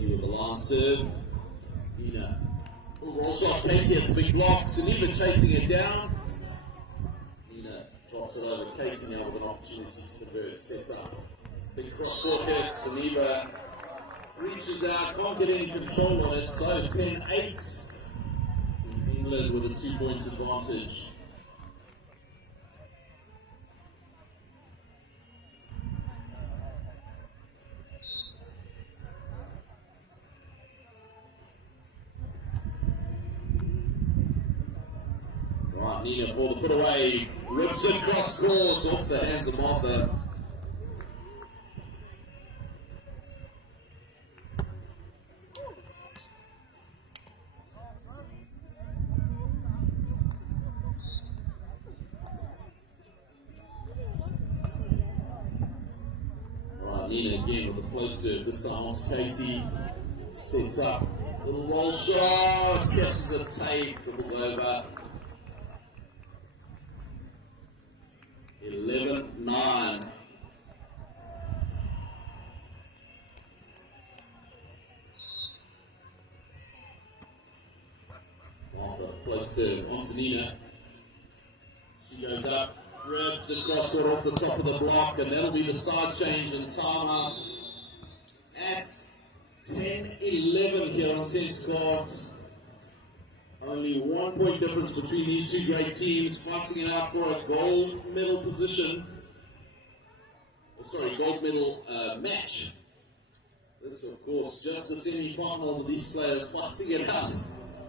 Katie with the line serve. Nina. Little roll shot. Katie has a big block. Sunde chasing it down. Nina drops it over. Katie now with an opportunity to convert. Sets up. Big cross-court hit. Sunde reaches out. Can't get any control on it. So 10-8. England with a 2-point advantage. Right, Nina for the put away. Rips it cross court off the hands of Martha. Nina again with the float serve, this time on Katie, sets up, little roll shot, catches the tape, dribbles over. 11-9. Martha, float serve, onto Nina. She goes up. Ribs across court off the top of the block, and that'll be the side change and timeout at 10-11 here on centre court. Only 1 point difference between these two great teams, fighting it out for a gold medal position. Gold medal match. This, of course, just the semi-final with these players fighting it out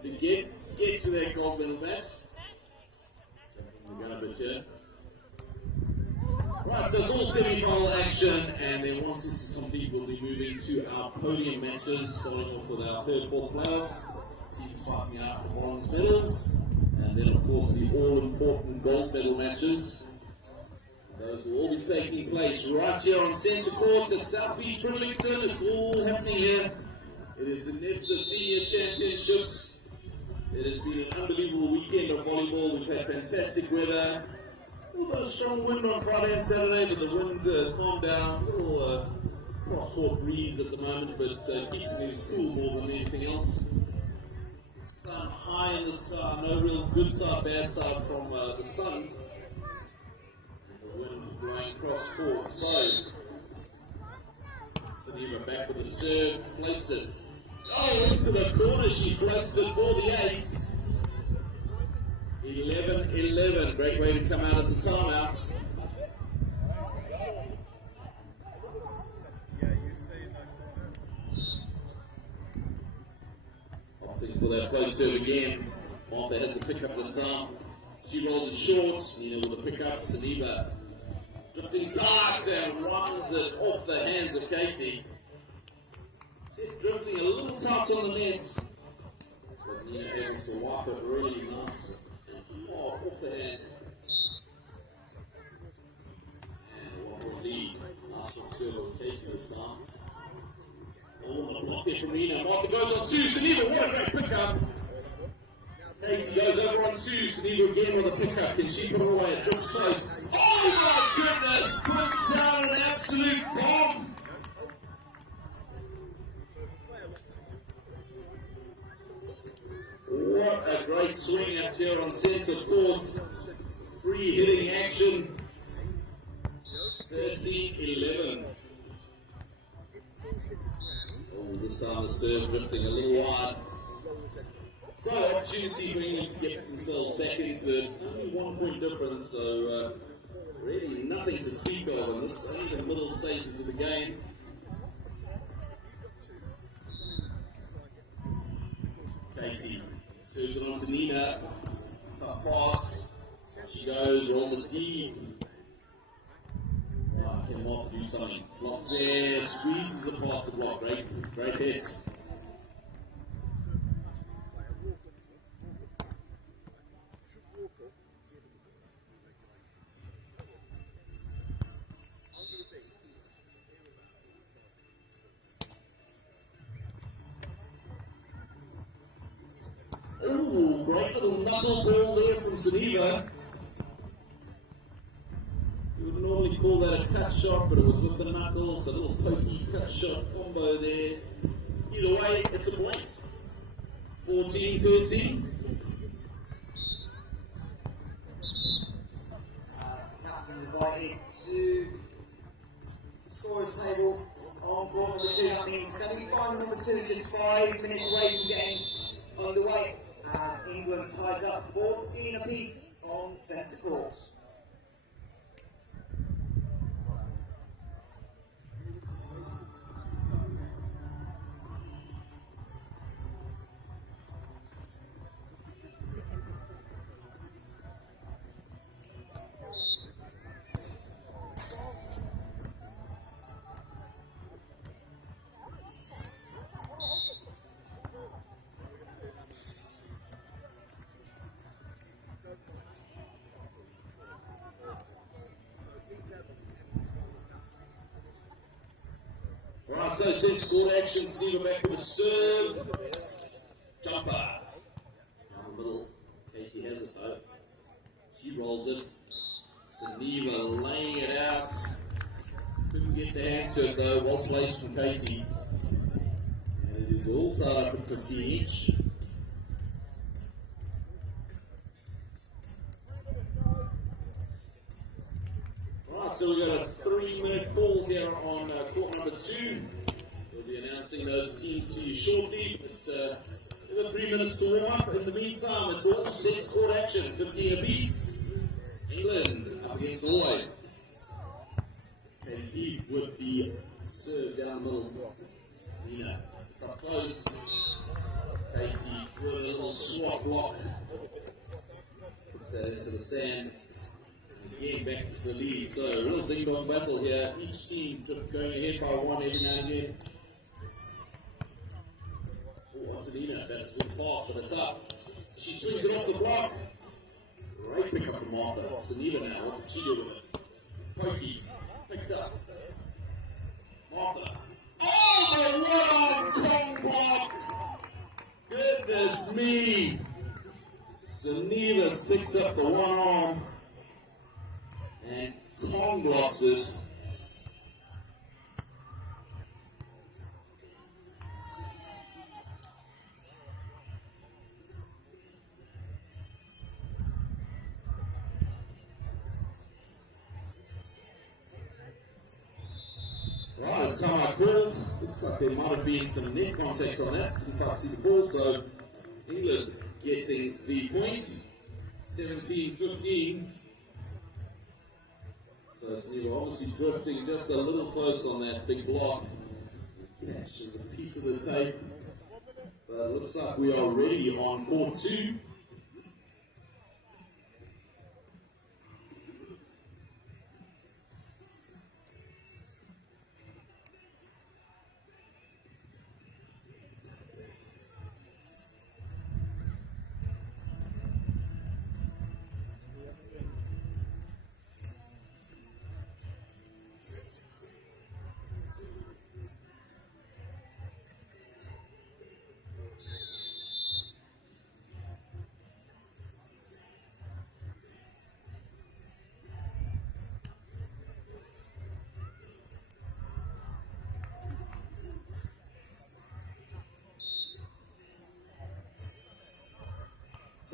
to get to their gold medal match. We're going a bit here. Right, so it's all semi-final action, and then once this is complete, we'll be moving to our podium matches, starting off with our third, fourth playoffs, teams fighting out for bronze medals, and then of course the all-important gold medal matches. Those will all be taking place right here on centre court at South Beach, Bridlington. It's all happening here. It is the NEVZA Senior Championships. It has been an unbelievable weekend of volleyball. We've had fantastic weather. A little bit of strong wind on Friday and Saturday, but the wind calmed down. A little cross-court breeze at the moment, but keeping things cool more than anything else. Sun high in the sky, no real good side, bad side from the sun. The wind blowing cross-court. So, Sunde back with the serve, floats it. Oh, into the corner, she floats it for the ace. 11-11, great way to come out at the timeout. Opting for that float serve again. Martha has to pick up the sum. She rolls it short. Nina with a pick up. Sunde drifting tight and runs it off the hands of Katie. Drifting a little tight on the net. But Nina able to wipe it really nice. Off the hands. And one more lead. Nice from serve Katie this time. All on the block here from Nina. Martha goes on two. Sunde, what a great pickup. Katie goes over on two. Sunde again with a pickup. Can she put it away? It drifts close. Oh my goodness! Puts down an absolute bomb. What a great swing up here on centre court. Free hitting action. 13-11. Oh, this time the serve drifting a little wide. So, opportunity for England to get themselves back into it. Only 1 point difference, so really nothing to speak of in this. Only the middle stages of the game. Katie serves it on to Nina. Tough pass. She goes, rolls it deep. Wow, can Martha do something? Blocks there, squeezes it past the block. Great hits. Ooh, great little knuckle ball there from Sunde. You would normally call that a cut shot, but it was with the knuckles, a little pokey cut shot combo there. Either way, it's a point. 14-13. Captain invited to scorer's table on board number 2. That means semi-final number 2 just 5 minutes away from getting underway. As England ties up 14 apiece on centre court. Right, so since court action, Steve back with a serve. Jumper. Down the middle. Katie has it though. She rolls it. Sunde laying it out. Couldn't get the hand to it though. Well placed from Katie. And it is all tied up at 15 each. Right, so we've got a 3-minute call here on court number 2. We'll be announcing those teams to you shortly. But we've got 3 minutes to warm up. In the meantime, it's all set court action, 15 apiece. England up against Norway. And he with the serve down the middle. Nina, it's up close. Katie with a little swap block. Puts that into the sand. Again, back to the lead. So, a real ding-dong battle here. Each team going ahead by 1 every now and again. Oh, Antonina, that's a good pass to the top. She swings it off the block. Great pick up from Martha. Sunde now, what did she do with it? Pokey, picked up. Martha. Oh, the wrong block! Goodness me! Sunde sticks up the one arm. And Kong blocks it. Right, that's how I called. Looks like there might have been some net contact on that. Didn't quite see the ball, so England getting the point. 17-15. So we're obviously drifting just a little close on that big block. Catches a piece of the tape. But it looks like we are ready on court 2.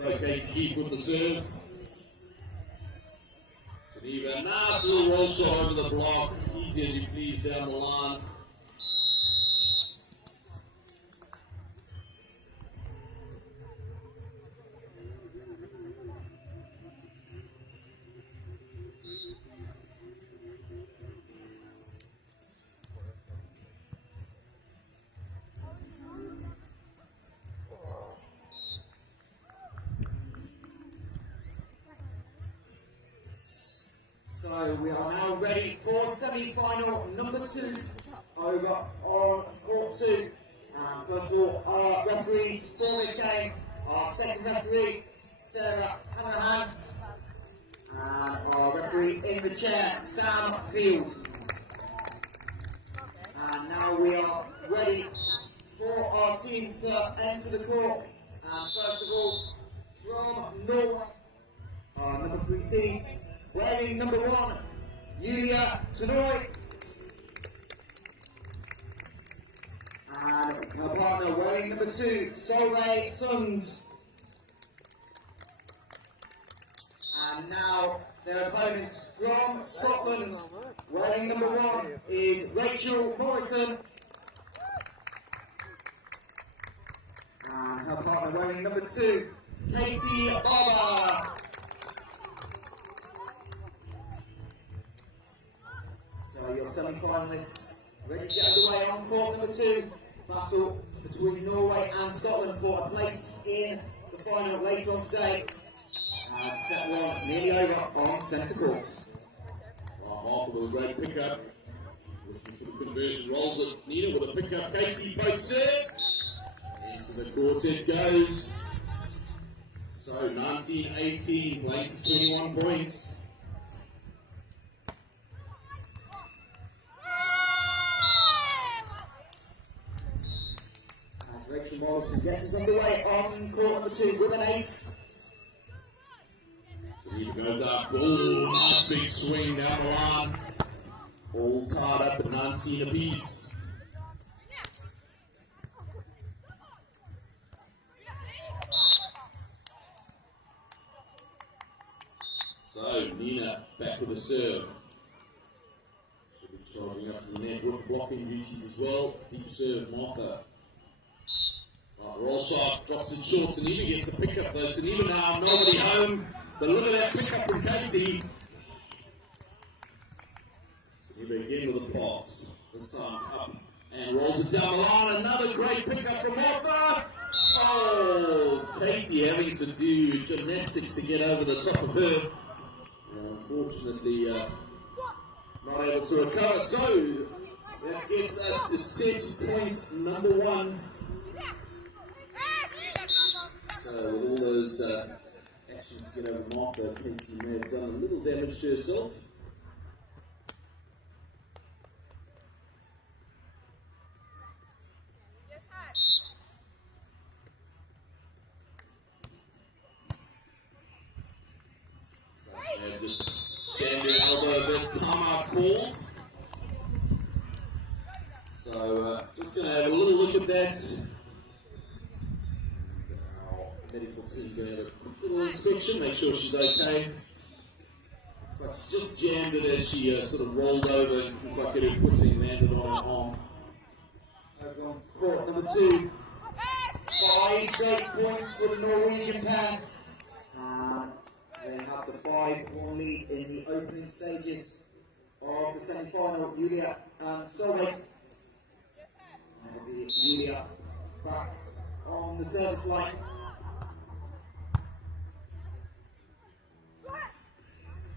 It's okay to keep with the serve. Sunde, nice little roll shot over the block. Easy as you please down the line. So we are now ready for semi-final number 2 over on court 2. And first of all, our referees for this game, our second referee, Sarah Hanahan, and our referee in the chair, Sam Field. And now we are ready for our teams to enter the court. And first of all, from Norway, our number 3 teams, wearing number 1, Tennøy. And Her partner wearing number 2, Sunde. And now their opponents from Scotland, wearing number 1 is Morrison. And her partner wearing number 2, Barbour. So your semi-finalists ready to get underway on court number 2. Battle between Norway and Scotland for a place in the final later on today. Set 1 nearly over on centre court. Barbour with a great pickup. Looking for the conversion, rolls it. Nina with a pickup. Katie pokes it. Into the court it goes. So 19-18, playing to 21 points. As Morrison gets us underway on court number 2 with an ace. He goes up, oh, nice big swing down the line. All tied up at 19 apiece. So, Nina back with a serve. She'll be charging up to the net with blocking duties as well. Deep serve, Martha. Right, roll shot, drops it short. Nina gets a pickup though. So Nina now, nobody home. But look at that pickup from Katie. So we begin with a pass. This time up and rolls it down the line. Another great pickup from Martha. Oh, Katie having to do gymnastics to get over the top of her. Unfortunately, not able to recover. So that gets us to set point number 1. So with all those actions to get over Martha, Katie may have done a little damage to herself. So may have just jammed her elbow a bit. Timeout called. So just going to have a little look at that. Medical team going to have a quick little inspection, make sure she's okay. So she just jammed it as she sort of rolled over and looked like her footing landed on her arm. Over on court number 2. 5 straight points for the Norwegian pair. They have the 5-1 lead in the opening stages of the semi-final. Julia and Sunde. Julia back on the service line.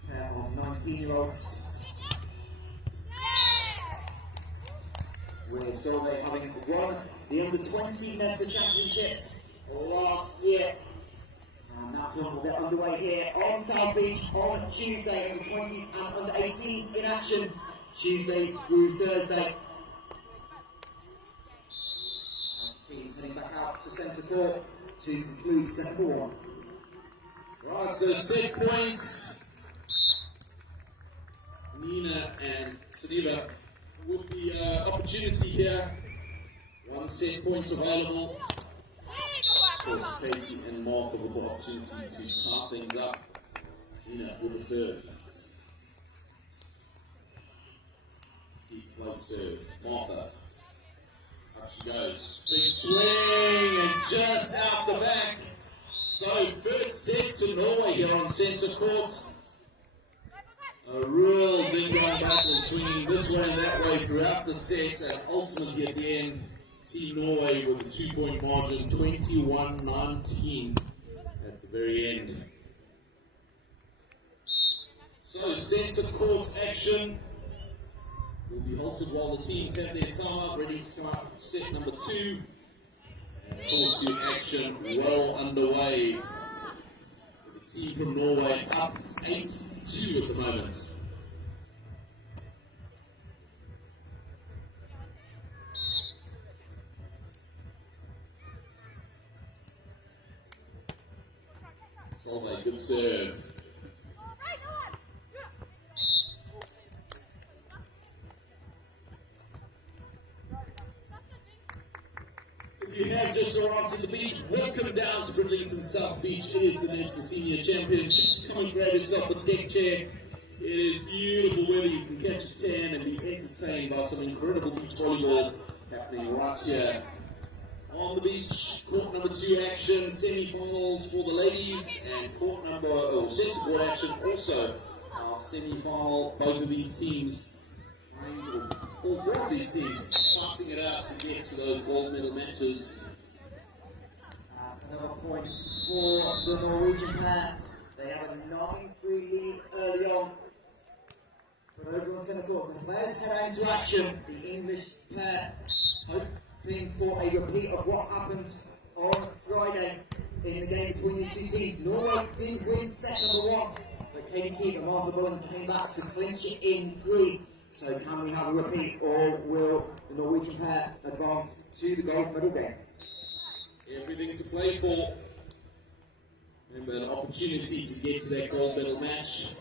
Pair of 19-year-olds. With Sunde having won the under-20 NEVZA championships last year. And that tournament will get underway here on South Beach on Tuesday, under 20 and under 18s in action, Tuesday through Thursday. And the team's heading back out to centre court to conclude set number 1. Right, so set points. Nina and Sunde with the opportunity here. 1 set points available. Of course, Katie and Martha with the opportunity to tie things up. Nina with a serve. Deep float serve. Martha. Up she goes. Big swing and just out the back. So first set to Norway here on centre court. A real ding dong battle swinging this way and that way throughout the set, and ultimately at the end, Team Norway with a 2-point margin, 21-19 at the very end. So centre court action will be halted while the teams have their timeout ready to come up with set number 2. And court 2 action well underway. The team from Norway up 8-2 at the moment. Sunde, good serve. If you have just arrived at the beach, welcome down to Bridlington South Beach. It is the NEVZA Senior Championships. Come and grab yourself a deck chair. It is beautiful weather. You can catch a tan and be entertained by some incredible beach volleyball happening right here on the beach. Court number 2 action, semi-finals for the ladies, and court number, centre court action also. Our semi-final, both of these teams, all 4 of these teams, fighting it out to get to those gold medal matches. Another point for the Norwegian pair. They have a 9-3 lead early on. But over on centre court, the players head out into action. The English pair hoping for a repeat of what happened on Friday in the game between these 2 teams. Norway did win set number 1, but Katie Keefe and Martha Bullen came back to clinch it in 3. So can we have a repeat, or will the Norwegian pair advance to the gold medal game? Everything to play for. Remember, an opportunity to get to that gold medal match.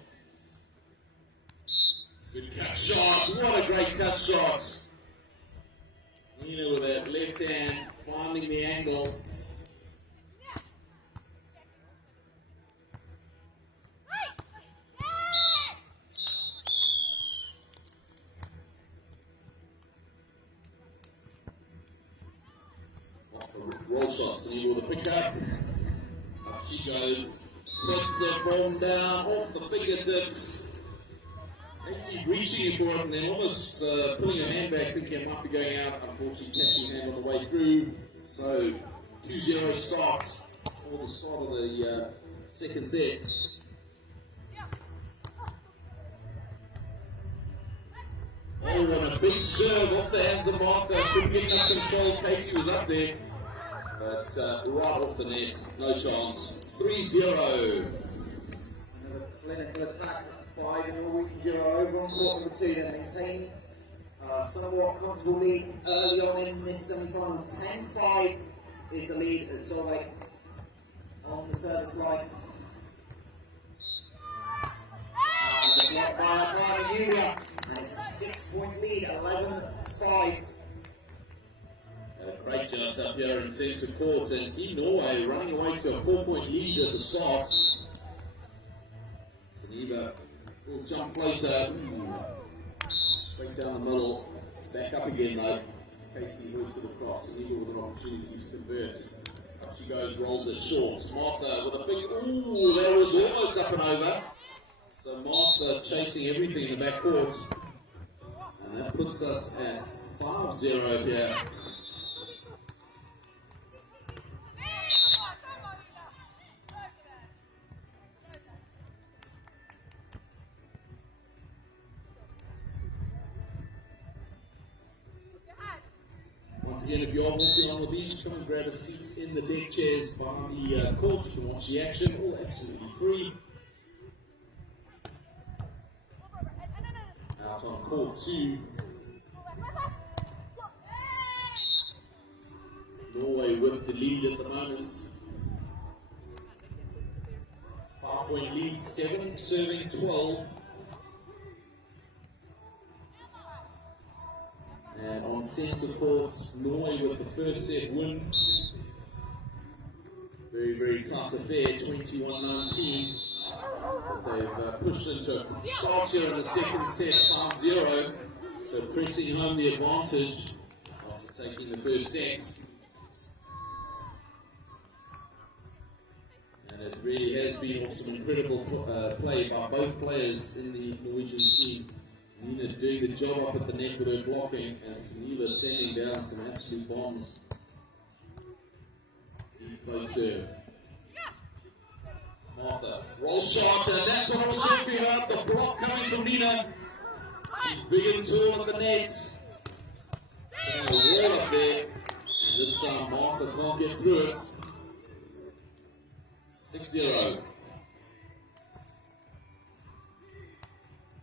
Good cut shot. What a great cut shot. Nina with that left hand, finding the angle. Roll shots, and with a pick up. Up she goes. Puts the ball down off the fingertips. Actually reaching for it and then almost pulling her hand back, thinking it might be going out. Unfortunately, catching hand on the way through. So 2-0 start for the start of the second set. Oh, and a big serve off the hands of Martha. Couldn't get enough control. Katie was up there. But right off the net, no chance. 3-0. Another clinical attack, 5 in Norwegian 0 over on court number 2. They're maintaining somewhat comfortable lead early on in this semi-final. 10-5 is the lead as Solveig on the service line. And blocked by Julia. And it's a 6-point lead, 11-5. Great just up here in centre court, and Team Norway running away to a 4-point lead at the start. Sunde will jump floater. Straight down the middle. Back up again though. Katie moves it across. Sunde with an opportunity to convert. Up she goes, rolls it short. Martha with a big, ooh, that was almost up and over. So Martha chasing everything in the back court. And that puts us at 5-0 here. Once again, if you're walking on the beach, come and grab a seat in the deck chairs by the court. You can watch the action, all absolutely free. Out on court 2. Norway with the lead at the moment. 5-point lead, 7 serving 12. And on centre court, Norway with the first set win. Very, very tight affair, 21-19. But they've pushed into a start here in the second set, 5-0. So pressing home the advantage after taking the first set. And it really has been some incredible play by both players in the Norwegian team. Nina doing the job up at the net with her blocking, and Sunde sending down some absolute bombs. Deep float serve. Martha, roll shot, and that's what I was talking about, the block coming from Nina. She's big and tall at the net. Getting a wall up there, and this time Martha can't get through it. 6-0.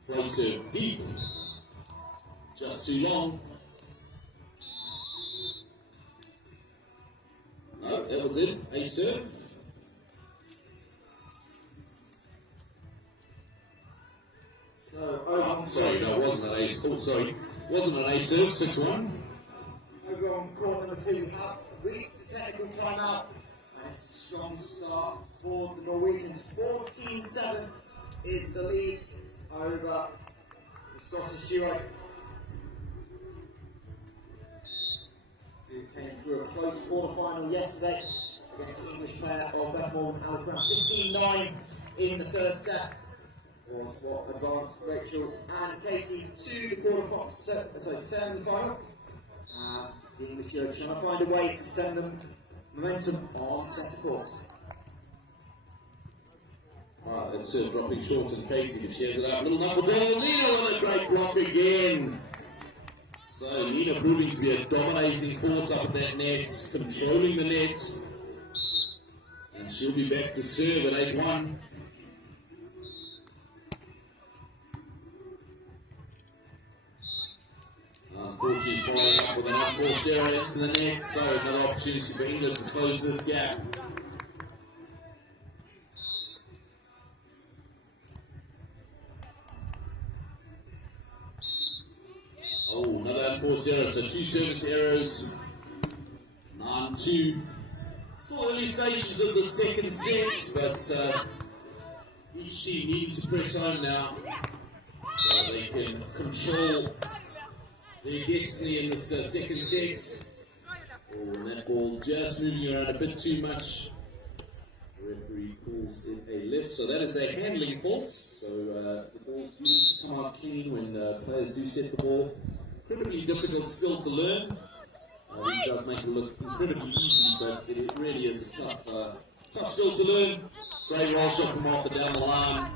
Float serve deep, just too long. No, that was it. A serve. So, sorry, no, it wasn't an ace. Oh, sorry, wasn't an ace serve. 6-1. Over on court number 2, we have reached the technical timeout, and it's a strong start for the Norwegians. 14-7 is the lead over the Scottish duo, who came through a close quarter-final yesterday against the English player of Barbour and Alice Brown. 15-9 in the third set was what advanced Rachel and Katie to the semi-final. As the English duo trying to find a way to send them momentum on centre court. Right, it's dropping short and Katie, but she has it out. Little knuckleball. Nina with a great block again. So Nina proving to be a dominating force up at that net, controlling the net. And she'll be back to serve at 8-1. Unfortunately, following up with an unforced error into the net, so another opportunity for England to close this gap. Oh, another unforced error, so 2 service errors. 9-2. Still early stages of the second set, but each team needing to press home now so they can control their destiny in this second set. Oh, and that ball just moving around a bit too much. The referee calls it a lift, so that is a handling fault. So the balls do need to come out clean when players do set the ball. Incredibly difficult still to learn. These guys make it look incredibly easy, but it really is a tough skill to learn. Great roll shot from Martha down the line.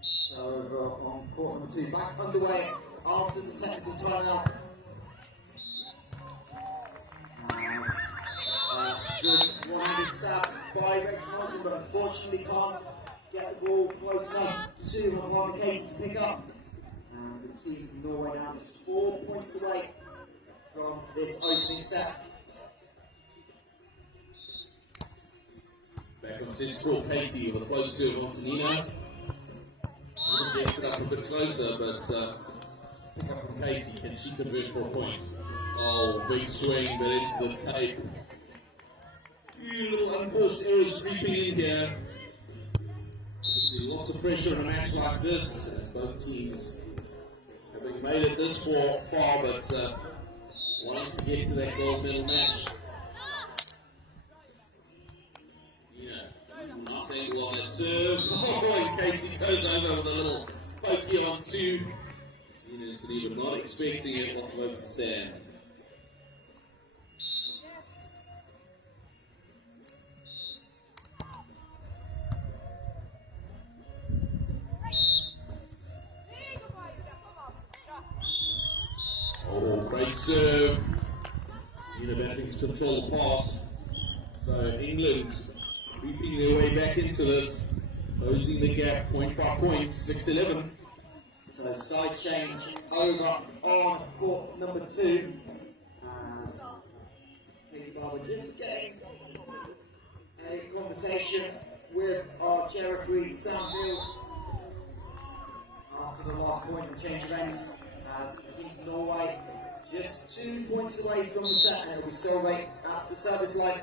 So on court number 2, back underway after the technical timeout. Good one-handed stab by Rachel Morrison, but unfortunately can't get the ball close enough to upon the case to pick up. And the team from Norway now just 4 points away from this opening set. Back on centre court, Katie with a float serve onto Nina. Gets it up a bit closer, but pick up from Katie. Can she convert for a point? Oh, big swing, but into the tape. Few little unforced errors creeping in here. Obviously, lots of pressure in a match like this. And both teams having made it this far, but wanting to get to that gold medal match. Nice angle on that serve. Oh, and Casey goes over with a little pokey on 2. But not expecting it. Lots of open sand. Oh, great serve. Battling to control the pass. So England creeping their way back into this, closing the gap point by point, 6-11. So side change over on court number 2. As Barbour just getting a conversation with our chair referee Sam Field after the last point of change of ends, as the team from Norway just 2 points away from the set, and it'll be Solveig at the service line.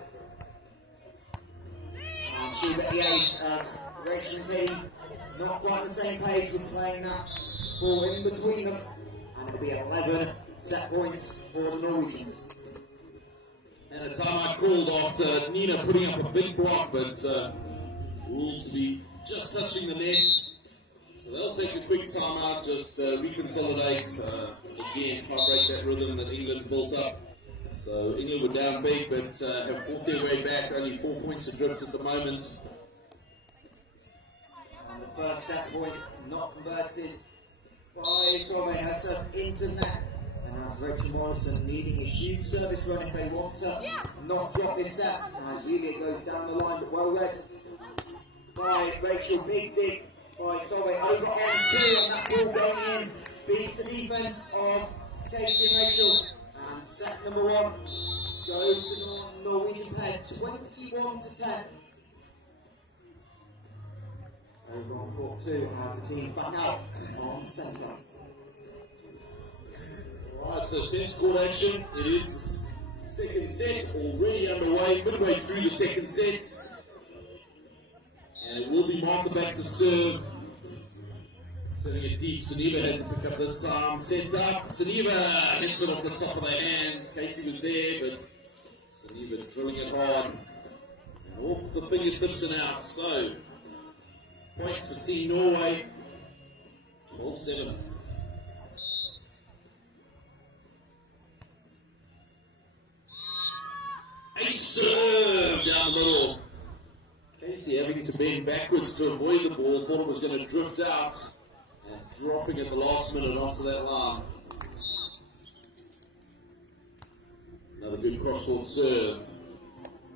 And she'll get the ace as Rachel and Katie not quite on the same page with playing that ball in between them, and it'll be 11 set points for the Norwegians. And a timeout called after Nina putting up a big block, but ruled to be just touching the net. So they'll take a quick timeout, just reconsolidate, again, try to break that rhythm that England's built up. So England were down big, but have fought their way back, only 4 points adrift at the moment. And the first set point not converted by Solveig herself into net. And now Rachel Morrison needing a huge service run if they want to not drop this set. Now Julia goes down the line, but well read by Rachel. Big dig by Solveig over M2, and that ball going in beats the defence of Katie and Rachel. And set number 1 goes to Norwegian pair 21-10. Over on court 2 as the team's back out on centre. Alright, so centre court action. It is the second set already underway, midway through the second set. And it will be Martha back to serve. Serving it deep. Sunde has to pick up this time. Sets up. Sunde hits it off the top of their hands. Katie was there, but Sunde drilling it hard. And off the fingertips and out. So, points for Team Norway. 12-7. A serve down the middle. Katie having to bend backwards to avoid the ball. Thought it was going to drift out. And dropping at the last minute onto that line. Another good cross-court serve.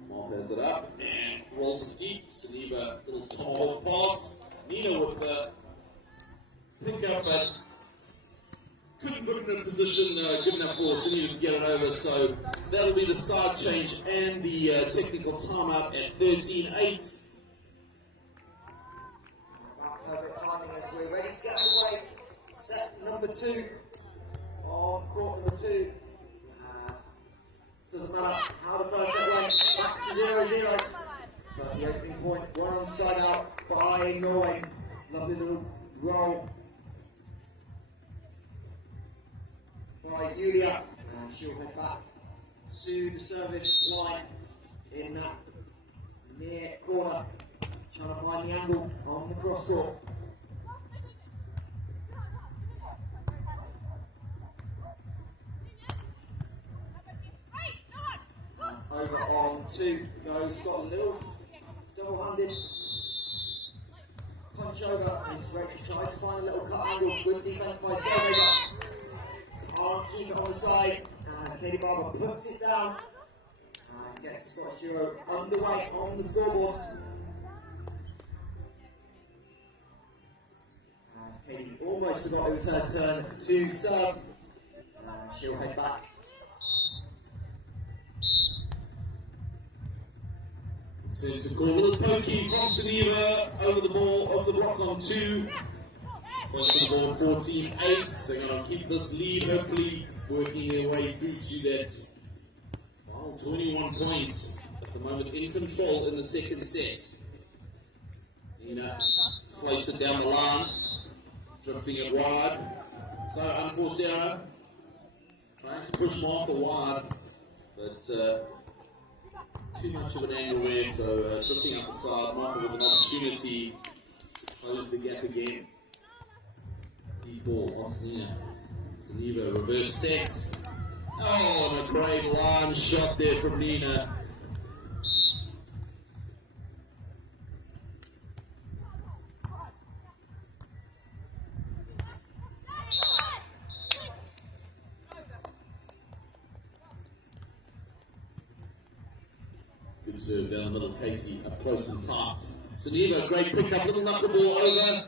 Martha has it up and rolls it deep. Sunde, little tomahawk pass. Nina with the pick-up, but couldn't put it in a position good enough for Sunde to get it over. So that'll be the side change and the technical timeout at 13-8. Perfect timing as we're ready to get underway. Set number 2 on court number 2. Doesn't matter how the first set went, back to 0-0. But the opening point, one on side out by Norway. Lovely little roll by Julia. And she'll head back to the service line in that near corner. Trying to find the angle on the cross court. Over on 2 goes Scotland. Little double-handed punch over as Rachel tries to find a little cut angle. Good defense by Selvager. Can't keep it on the side. And Katie Barbour puts it down and gets the Scottish duo underway on the scoreboard. Katie almost forgot it was her turn to serve. And she'll head back. So it's a cool little pokey from Sunde over the ball, over the block on 2. Points for the ball, 14-8. They're going to keep this lead, hopefully working their way through to that final 21 points at the moment in control in the second set. Nina floats it down the line. Drifting it wide. So unforced error. Trying to push Martha wide, but too much of an angle there. So drifting up the side. Martha with an opportunity to close the gap again. Deep ball onto Nina. Sunde reverse sets. Oh, and a great line shot there from Nina. Good serve down the middle, Katie up close and tight. Sunde, great pick up, little knuckleball over.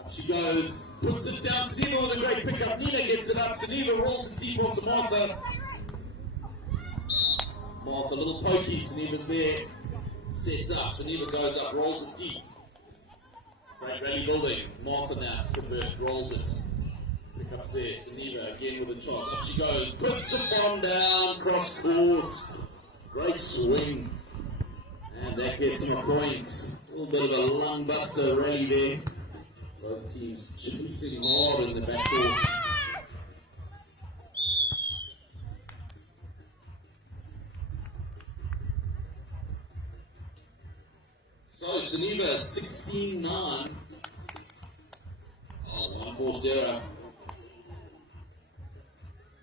Up she goes, puts it down. Sunde with a great pick up. Nina gets it up. Sunde rolls it deep onto Martha. Martha, little pokey. Sunde's there. Sets up. Sunde goes up, rolls it deep. Great rally building. Martha now to convert, rolls it. Pickups there. Sunde again with a chance. Up she goes, puts the bomb down, cross court. Great swing, and that gets him a point. A little bit of a lung buster rally there. Both teams chasing hard in the backcourt. So Sunde 16-9. Oh, one forced error.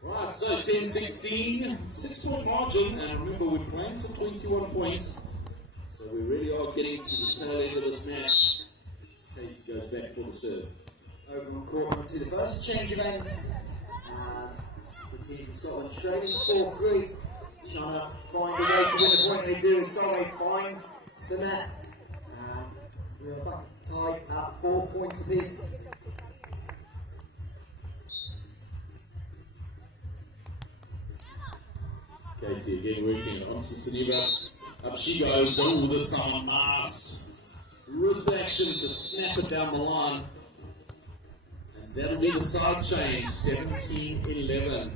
Right, so 10-16, 6-point margin, and remember we're playing to 21 points, so we really are getting to the tail end of this match. Casey goes back for the serve. Over on court to the first change of ends, as the team from Scotland trailing 4-3, trying to find a way to win the point. They do, as Sunde finds the net, and we're back tied at 4 points apiece. Katie again working it onto Sunde. Up she goes. Oh, this time a nice wrist action to snap it down the line. And that'll be the side change, 17-11.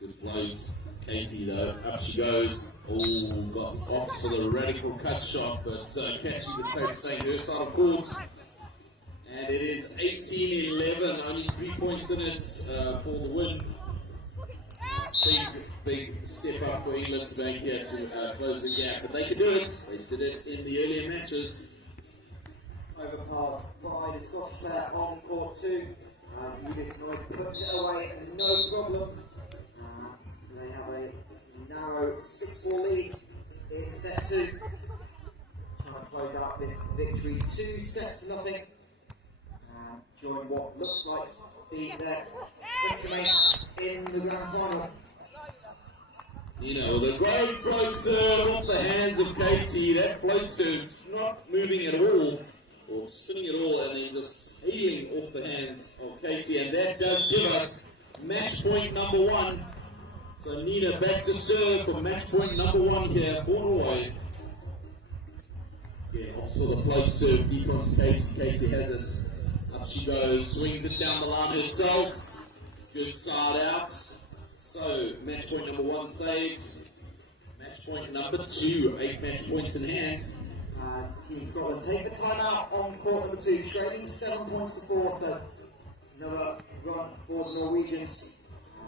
Good floats. Katie though, up she goes. Oh, got off for the radical cut shot, but catching the tape, staying her side of court. And it is 18-11, only 3 points in it for the win. Big step up for England to make here to close the gap, but they could do it. They did it in the earlier matches. Overpass by the Scottish player on court 2. Tennøy puts it away, no problem. They have a narrow 6-4 lead in set 2. Trying to close out this victory 2-0. During what looks like to be their mates in the grand final. You know, the great float serve off the hands of Katie. That float serve not moving at all, or spinning at all, and then just sailing off the hands of Katie. And that does give us match point number 1. So Nina back to serve for match point number 1 here for Norway. Yeah, also the float serve deep onto Katie. Katie has it. Up she goes, swings it down the line herself. Good side out. So, match point number 1 saved. Match point number 2, 8 match points in hand. As Team Scotland take the timeout on court number 2, trailing 7 points to 4. So, another run for the Norwegians.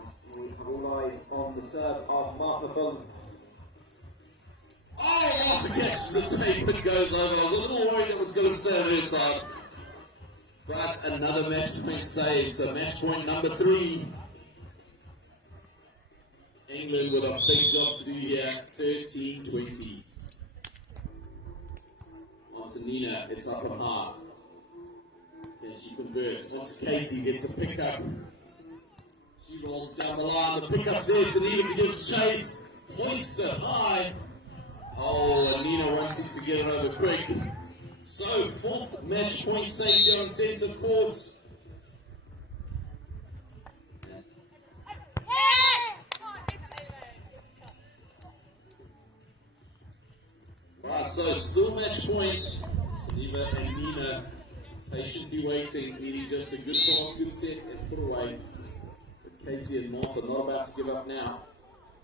As we have all eyes on the serve of Martha Bullen. Oh, Martha catches the tape that goes over. I was a little worried that was going to serve her side. But another match point saved. So, match point number 3. England with a big job to do here, 13-20. Onto Nina, it's up and high. Can she convert? Onto Katie, gets a pickup. She rolls down the line, the pickup's there, so Nina begins chase. Hoists it high. Oh, and Nina wanted to get it over quick. So, 4th match point saved here on centre court. Right, so still match point. Sunde and Nina patiently waiting, needing just a good pass, good set, and put away. But Katie and Martha not about to give up now.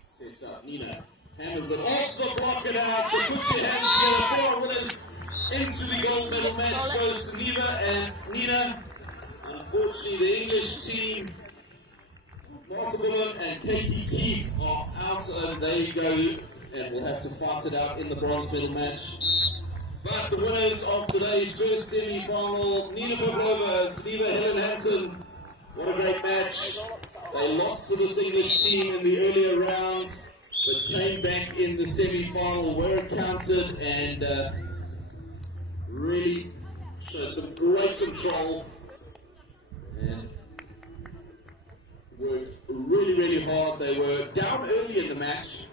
Sets up Nina. Hammers it off the block and out. So put your hands together for our winners into the gold medal match. Goes Sunde and Nina. Unfortunately, the English team, Martha Bullen and Katie Keefe, are out, and there you go. And we'll have to fight it out in the bronze medal match. But the winners of today's first semi-final, Nina Pavlova and Sunde Helen Hansen. What a great match. They lost to this English team in the earlier rounds, but came back in the semi-final, were counted, and really showed some great control and worked really, really hard. They were down early in the match,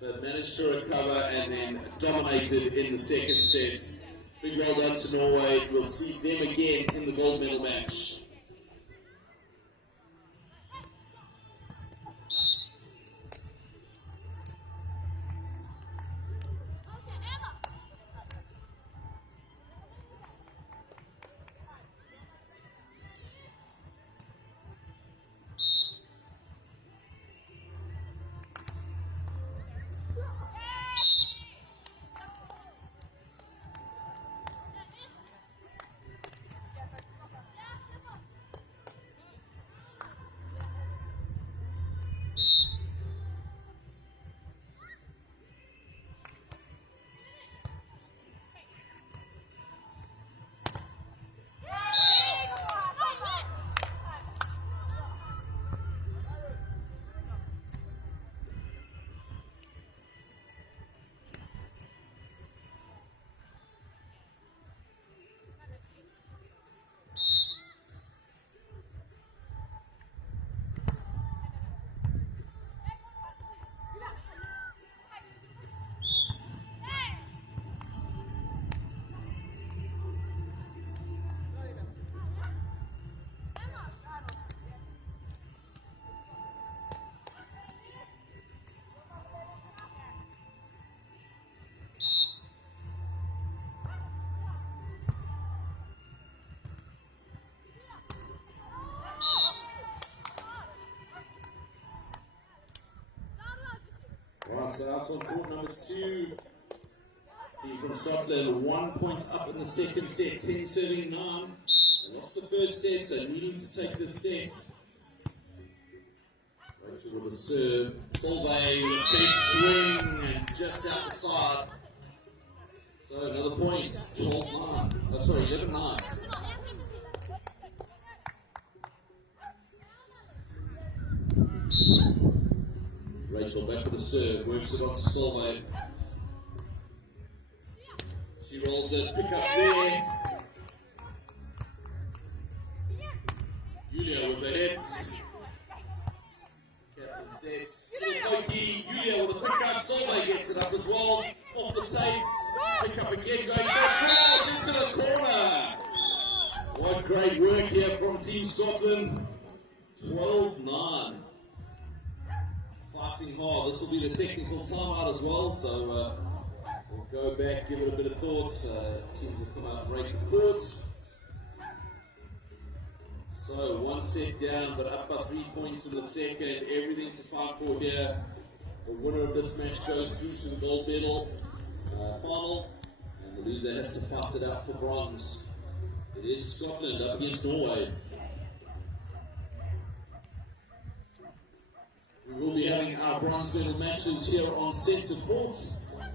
but managed to recover and then dominated in the second set. Big well done to Norway. We'll see them again in the gold medal match. Right, so out on court number 2. Team from Scotland, 1 point up in the second set, 10 serving 9. They lost the first set, so needing to take this set. Rachel with a serve. Solveig with a big swing and just out the side. So another point, 12-9. Oh, sorry, 11-9. Rachel back for the serve, works it on to Solveig. She rolls it, pick up there. Julia with the hits. Catherine sets. Pokey. Julia with a pick up. Solveig gets it up as well. Off the tape. Pick up again, going first into the corner. What great work here from Team Scotland. 12-9. Fighting hard. This will be the technical timeout as well, so we'll go back, give it a bit of thought. Teams will come out and break the courts. So 1 set down, but up by 3 points in the second. Everything to fight for here. The winner of this match goes through to the gold medal final, and the loser has to fight it out for bronze. It is Scotland up against Norway. We will be having our bronze medal matches here on centre court.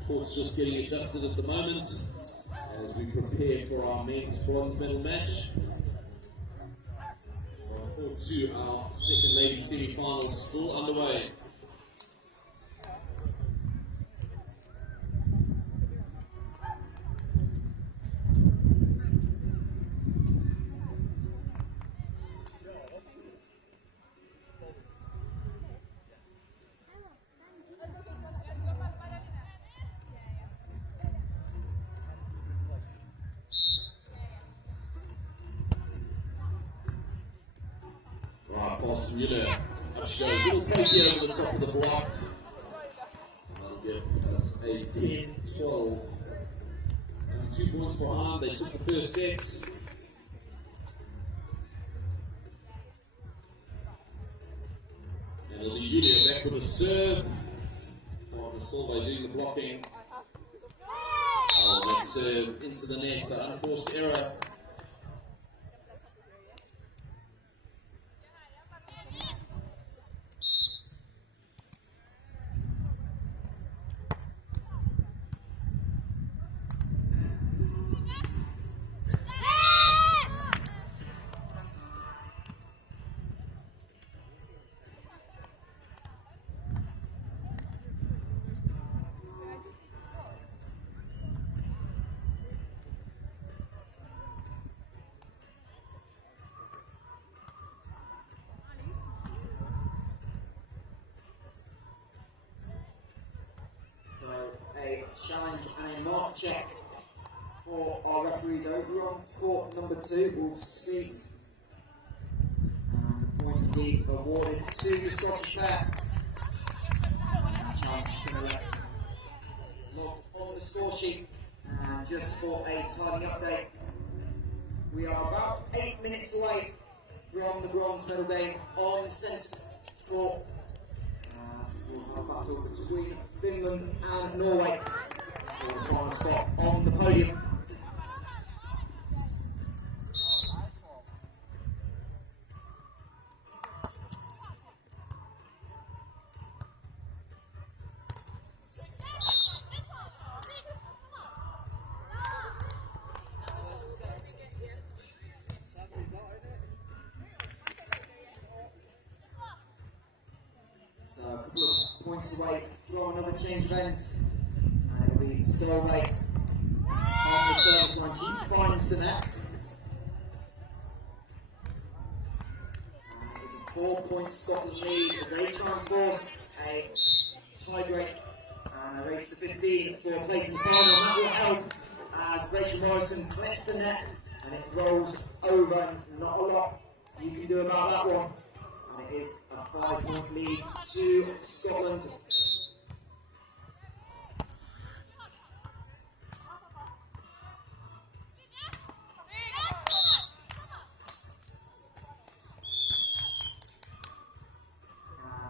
Court's just getting adjusted at the moment as we prepare for our men's bronze medal match. To our second ladies semi-finals still underway. Pass from Wheeler. Up she goes. Little pokey over the top of the block. That'll give us a 10-12. Only 2 points behind. They took the first set. And it'll be Julia back with a serve. Partner Solveig doing the blocking. Oh, that serve into the net. So unforced error. So a challenge and a mark check for our referees over on court number 2. We'll see. And the point will be awarded to the Scottish pair. And challenge is going to log on the score sheet. And just for a timing update, we are about 8 minutes away from the bronze medal game on centre court. We'll have a battle between Finland and Norway for the final spot on the podium. So a couple of points away from another change of ends. And it'll be Solveig on the service line. She finds the net. And there's a 4-point Scotland lead as they try and force a tie break. And a race to 15 for a place in the final. And that will help as Rachel Morrison collects the net and it rolls over. Not a lot you can do about that one. And it is a 5-point lead to Scotland.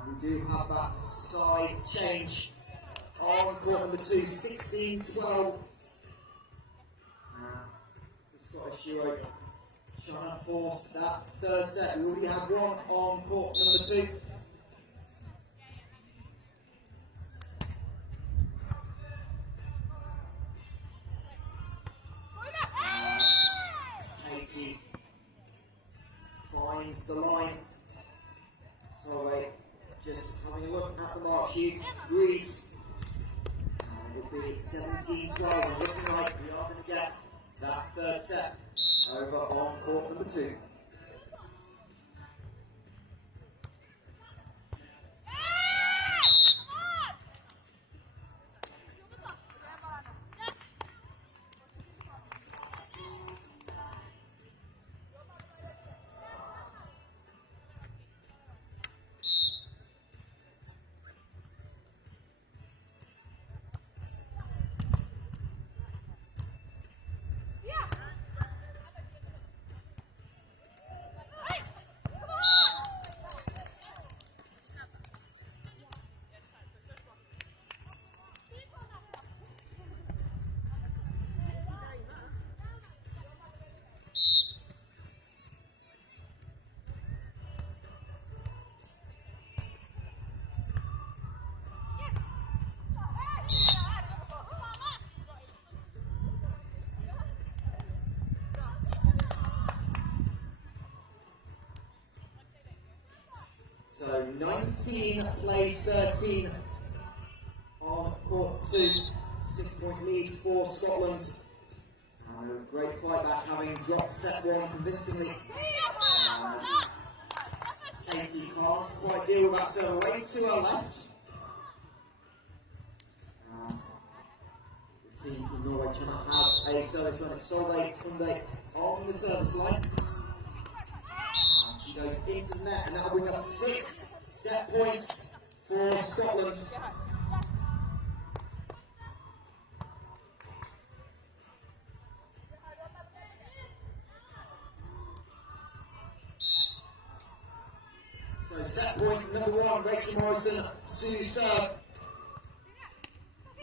And we do have that side change on court number 2, 16-12. The Scottish Hero trying to force that third set. We already have one on court number 2. Katie finds the line. Sorry, just having a look at the mark sheet. Greece. And it'll be 17-12. And looking like we are going to get that third set over on court number 2. So 19 plays 13 on court 2. 6-point lead for Scotland. And a great fight back, having dropped set 1 convincingly. Katie can't quite deal with that serve away to her left. The team from Norway cannot have a service line. It's Sunde on the service line. She goes into the net, and that'll bring up 6 set points for Scotland. So set point number 1, Rachel Morrison to serve.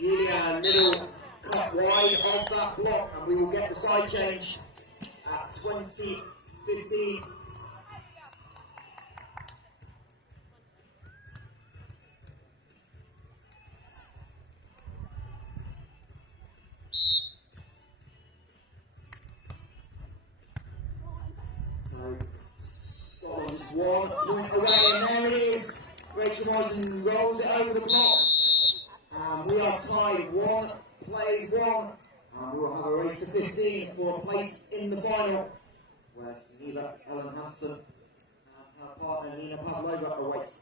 Really a middle cut wide of that block, and we will get the side change at 20-15. So, just 1 point away, and there it is. Rachel Morrison rolls it over the block. And we are tied. 1 plays 1. And we will have a race to 15 for a place in the final, where Neva Ellen Hansen and her partner Nina Pavlova await.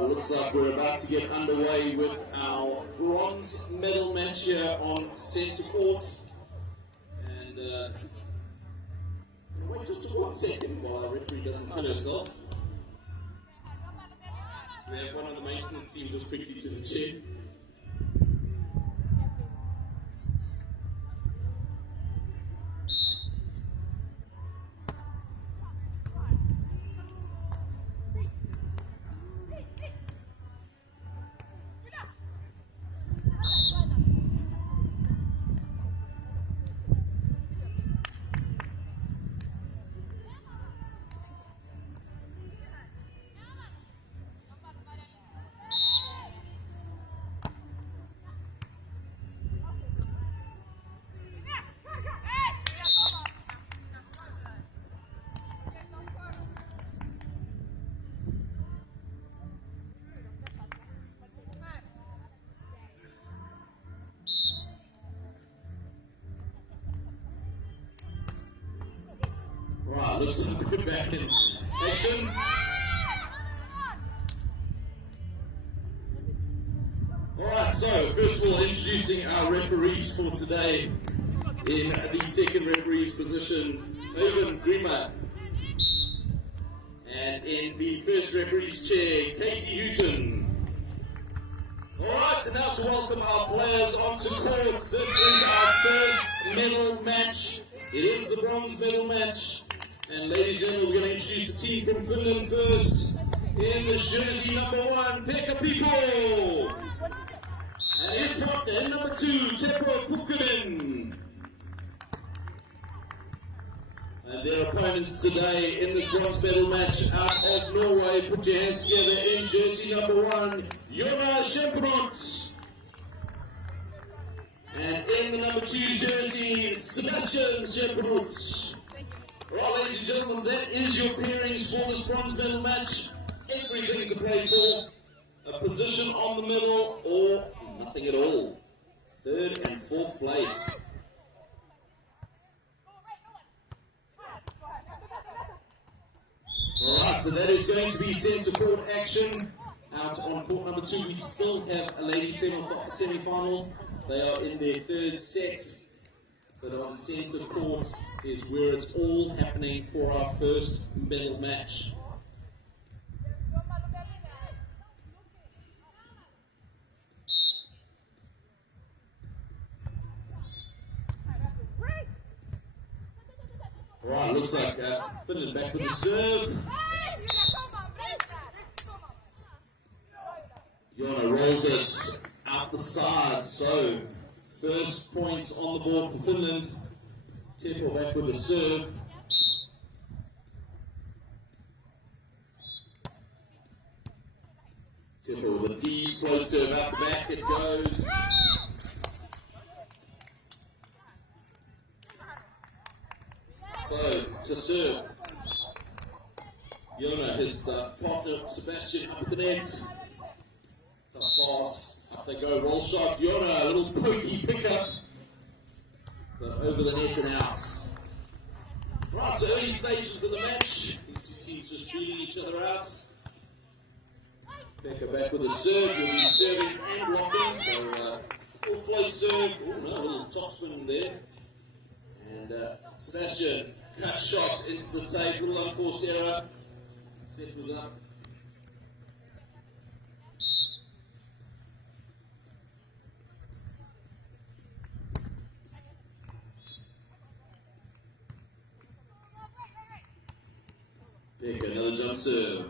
Looks like we're about to get underway with our bronze medal match here on centre court. And wait just 1 second while our referee doesn't kill herself. We have one of the maintenance team just quickly to the chin. looks like we're back in action. Alright, so first of all, introducing our referees for today. In the second referee's position, Irvin Grima. And in the first referee's chair, Katie Houghton. Alright, and now to welcome our players onto court. This is our first medal match. It is the bronze medal match. And ladies and gentlemen, we're going to introduce the team from Finland first. In the jersey number 1, Pekka People. And his partner in number 2, Teppo Pukkanen. And their opponents today in this bronze medal match out of Norway. Put your hands together in jersey number 1, Jona Schemperud. And in the number 2 jersey, Sebastian Schemperud. Right, ladies and gentlemen, that is your pairings for this bronze medal match. Everything to play for. A position on the medal or nothing at all. 3rd and 4th place. Alright, so that is going to be centre court action. Out on court number 2, we still have a ladies semi-final. They are in their 3rd set. But on centre court is where it's all happening for our first medal match. Right, looks like Finland back with the serve. Jona rolls it out the side, so first points on the board for Finland. Teppo back with the serve. Teppo with a deep float serve out the back, it goes. So, to serve. Jona, his partner, Sebastian, up at the net. Tough pass. Up they go, roll shot. Jona, a little pokey pickup. But over the net and out. Right, so early stages of the match. These two teams just feeling each other out. Pekka back with a serve. Will be serving and blocking. So, full float serve. Oh, no, a little topspin there. And Sebastian, cut shot into the tape, little unforced error. Set was up. Pick another jump serve.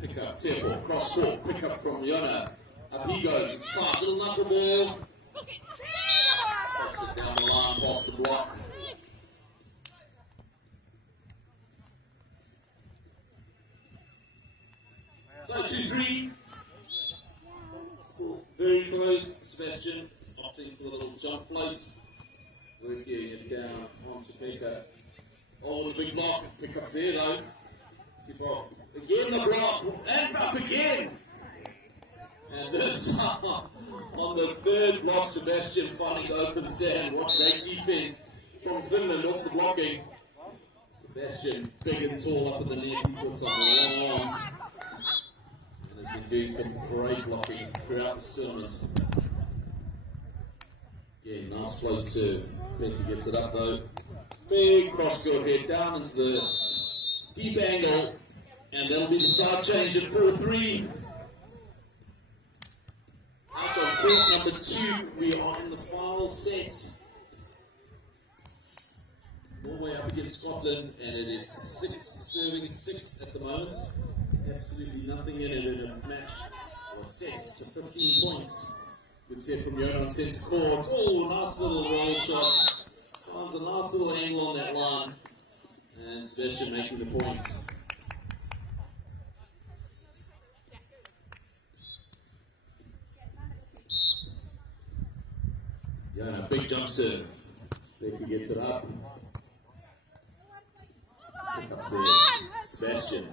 Pick up, Teppo, cross court, pick up from Jona. Up he goes, it's tight, little knuckleball. Pops it down the line, past the block. So 2-3. Still very close, Sebastian opting for the little jump float. Working it down onto Pekka. Oh, the big block, pick up there though. Teppo, again the block, and up again. And this on the 3rd block, Sebastian finding open sand. What great defense from Finland off the blocking. Sebastian, big and tall up in the net, he puts on long arms. And has been doing some great blocking throughout the tournament. Yeah, nice float serve. Pekka gets it up though. Big cross-field head down into the deep angle. And that'll be the side change at 4-3. Out on court number 2, we are in the final set. Norway up against Scotland, and it is serving 6 at the moment. Absolutely nothing in it in a match. Or set to 15 points. Good set from Jona on centre court. Oh, nice little roll shot. Finds a nice little angle on that line. And Sebastian making the points. Jona, big jump serve. Pekka gets it up. Pick up there. Sebastian.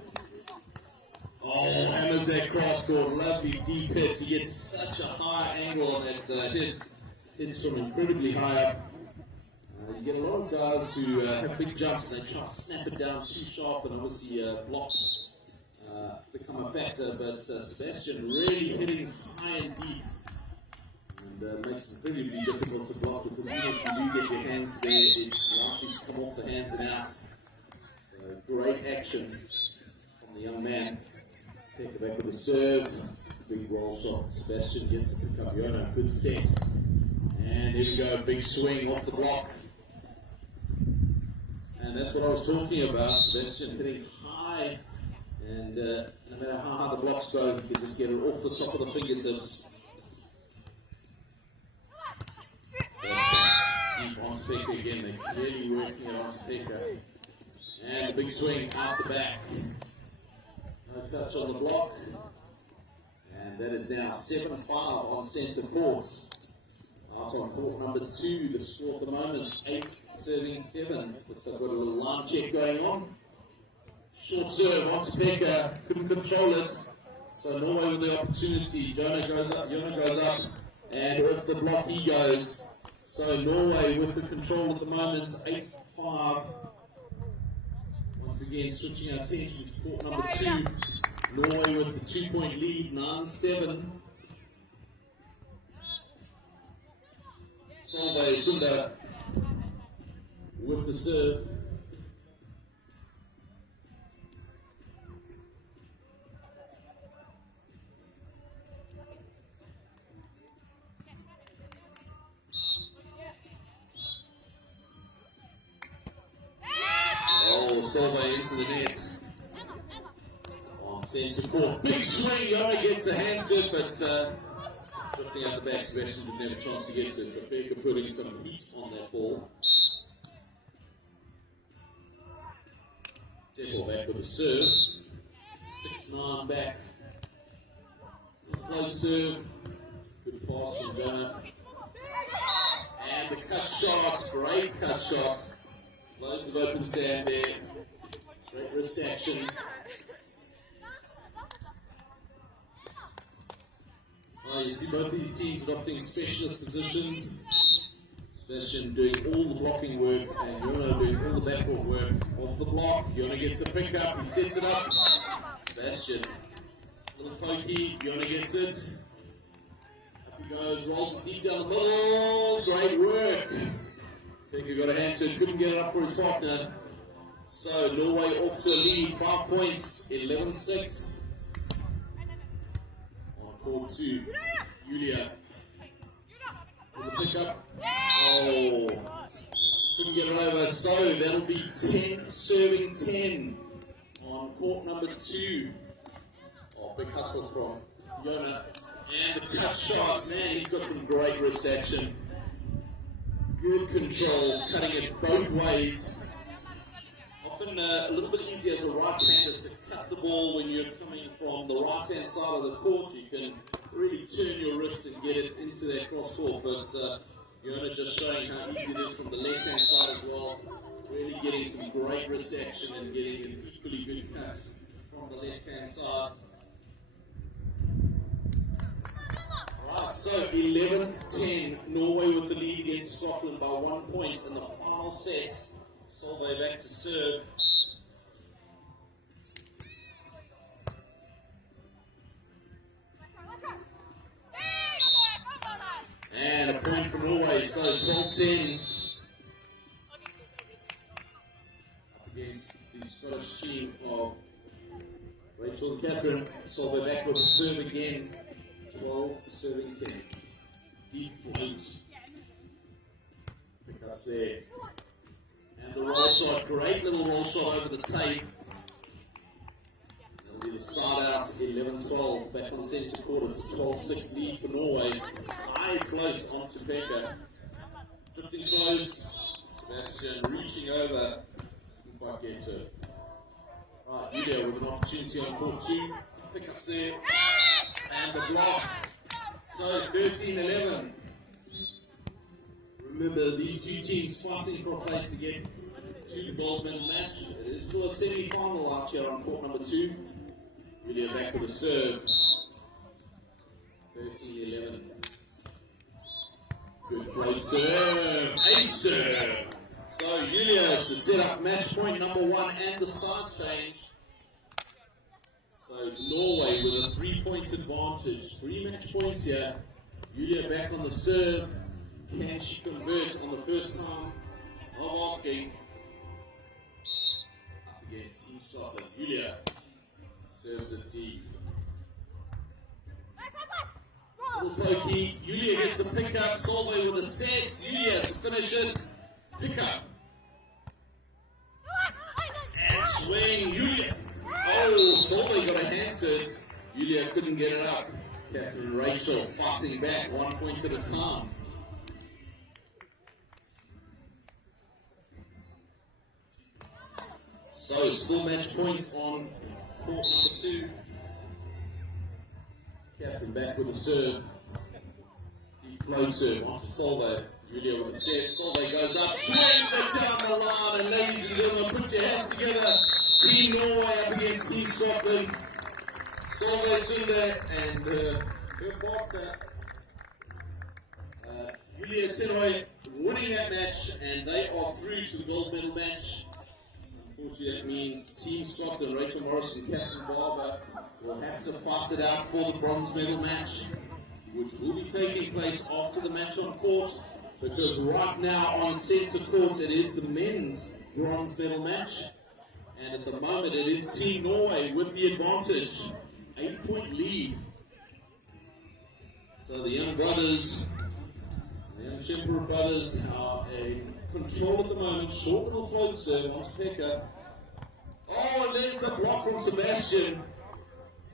Oh, hammers that cross court. Lovely deep hit. He gets such a high angle on that hit. hits from incredibly high up. You get a lot of guys who have big jumps and they try to snap it down too sharp, and obviously blocks become a factor, but Sebastian really hitting high and deep, and makes it incredibly difficult to block, because even if you do get your hands there, it's likely to come off the hands and out. So great action from the young man. Take it back with the serve, big roll shot. Sebastian gets to pick up Yona, good set. And there we go, big swing off the block. And that's what I was talking about, Sebastian hitting high, and no matter how high the blocks go, you can just get it off the top of the fingertips. Deep onto Pekka again, they're clearly working it onto Pekka. And the big swing out the back. No touch on the block. And that is now 7-5 on centre court. Out on court number 2, the score at the moment, 8-7. Looks like I've got a little line check going on. Short serve onto Pekka, couldn't control it. So Norway with the opportunity. Yona goes up, and off the block he goes. So Norway with the control at the moment, 8-5. Once again, switching our attention to court number 2. Norway with the 2-point lead, 9-7. Sunde with the serve. Solvay into the net. On centre court. Big swing, Yona gets a hand to it, but drifting out the back, Sebastian didn't have a chance to get to it. So Pekka putting some heat on that ball. Temple back with the serve. 6-9 back. Float serve. Good pass from Jonah. And the cut shot. Great cut shot. Loads of open sand there. Great wrist action. You see both these teams adopting specialist positions. Sebastian doing all the blocking work, and Yona doing all the backboard work off the block. Yona gets a pick up, he sets it up. Sebastian, a little pokey, Yona gets it. Up he goes, rolls it deep down the middle. Great work. Pekka got a hand to it, couldn't get it up for his partner. So Norway off to a lead, 5 points, 11-6. On court 2, Julia with the pickup. Oh, couldn't get it over. So that'll be 10 serving 10 on court number 2. Oh, big hustle from Yona. And the cut shot, man, he's got some great wrist action. Good control, cutting it both ways. Often a little bit easier as a right-hander to cut the ball when you're coming from the right-hand side of the court. You can really turn your wrist and get it into that cross-court, but Yona just showing how easy it is from the left-hand side as well. Really getting some great wrist action and getting an equally good cut from the left-hand side. Alright, so 11-10, Norway with the lead against Scotland by 1 point in the final set. Solvay back to serve. And a point for Norway, so 12-10. Up against the Scottish team of Rachel and Catherine. Solvay back with a serve again. 12-10. Deep for Boots. Pickups there. And the roll shot, great little roll shot over the tape. That'll be the side out, 11-12. Back on centre court, it's a 12-6 lead for Norway. High float onto Pekka. Drifting close. Sebastian reaching over. Didn't quite get to it. Right, Julia with an opportunity on court 2. Pickups there. And the block. So 13-11. Remember, these two teams fighting for a place to get to the gold medal match. It is still a semi-final out here on court number 2. Julia back with a serve. 13-11. Good Float serve, ace serve. So Julia to set up match point number 1 and the side change. So Norway with a 3-point advantage. 3 match points here. Julia back on the serve. Can she convert on the first time of asking? Up against Team Scotland. Julia serves it deep. Little pokey. Julia gets a pick up. Solveig with a set. Julia to finish it. Pick up. And swing. Julia. Oh, Solveig got a hand to it. Julia couldn't get it up. Catherine and Rachel fighting back 1 point at a time. So, still match point on court number 2. Catherine back with a serve. Deep float serve onto Solveig. Julia with a set. Solveig goes up, swings it down the line, and ladies and gentlemen, put your hands together. Team Norway up against Team Scotland. Solveig Sunde and her partner, Julia Tennøy, winning that match, and they are through to the gold medal match. Unfortunately, that means Team Scotland, Rachel Morrison, Catherine Barbour, will have to fight it out for the bronze medal match, which will be taking place after the match on court, because right now on centre court it is the men's bronze medal match, and at the moment it is Team Norway with the advantage, 8-point lead. So the young brothers, the young Shemper brothers are in control at the moment. Short little float serve onto Pekka. Oh, and there's the block from Sebastian.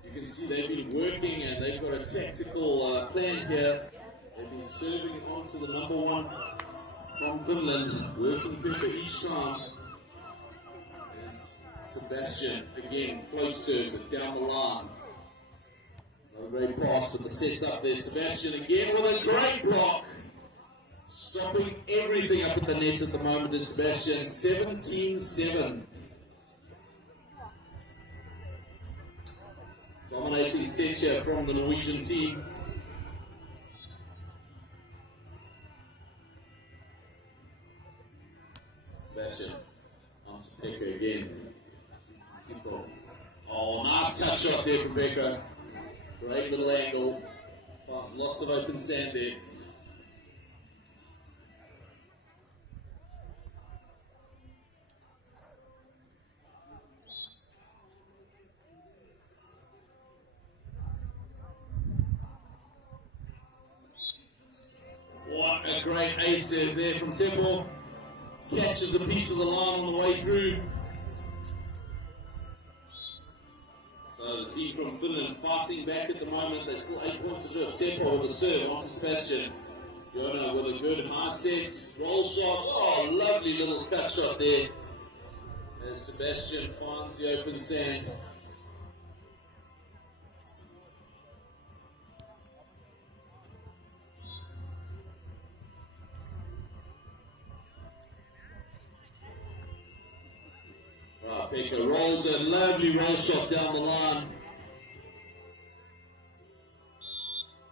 You can see they've been working and they've got a tactical plan here. They've been serving onto the number 1 from Finland, working Pekka each time. And Sebastian again float serves it down the line. No great pass, but the set's up there. Sebastian again with a great block. Stopping everything up at the net at the moment is Sebastian. 17-7. Dominating set here from the Norwegian team. Sebastian onto Pekka again. Oh, nice cut shot there from Pekka. Great little angle. Finds lots of open sand there. What a great ace serve there from Temple. Catches a piece of the line on the way through. So the team from Finland fighting back at the moment. They're still 8 points to do. Temple with a serve onto Sebastian. Jona with a good high set. Roll shot. Oh, lovely little cut shot there. As Sebastian finds the open sand. Pekka rolls a lovely roll shot down the line.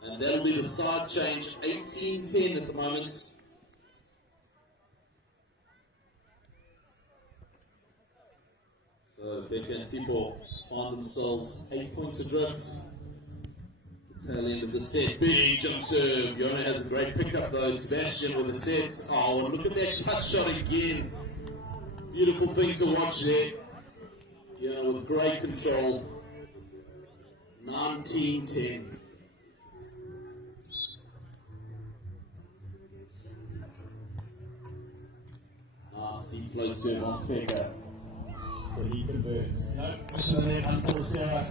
And that'll be the side change, 18-10 at the moment. So Pekka and Tipo find themselves 8 points adrift. The tail end of the set, big jump serve. Jona has a great pickup though. Sebastian with the set. Oh, look at that cut shot again. Beautiful thing to watch there. Yeah, with great control. 19-10. Nice deep float serve onto Pekka. But he converts. Nope, so there, unforced error.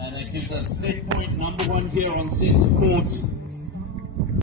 And that gives us set point number 1 here on centre court.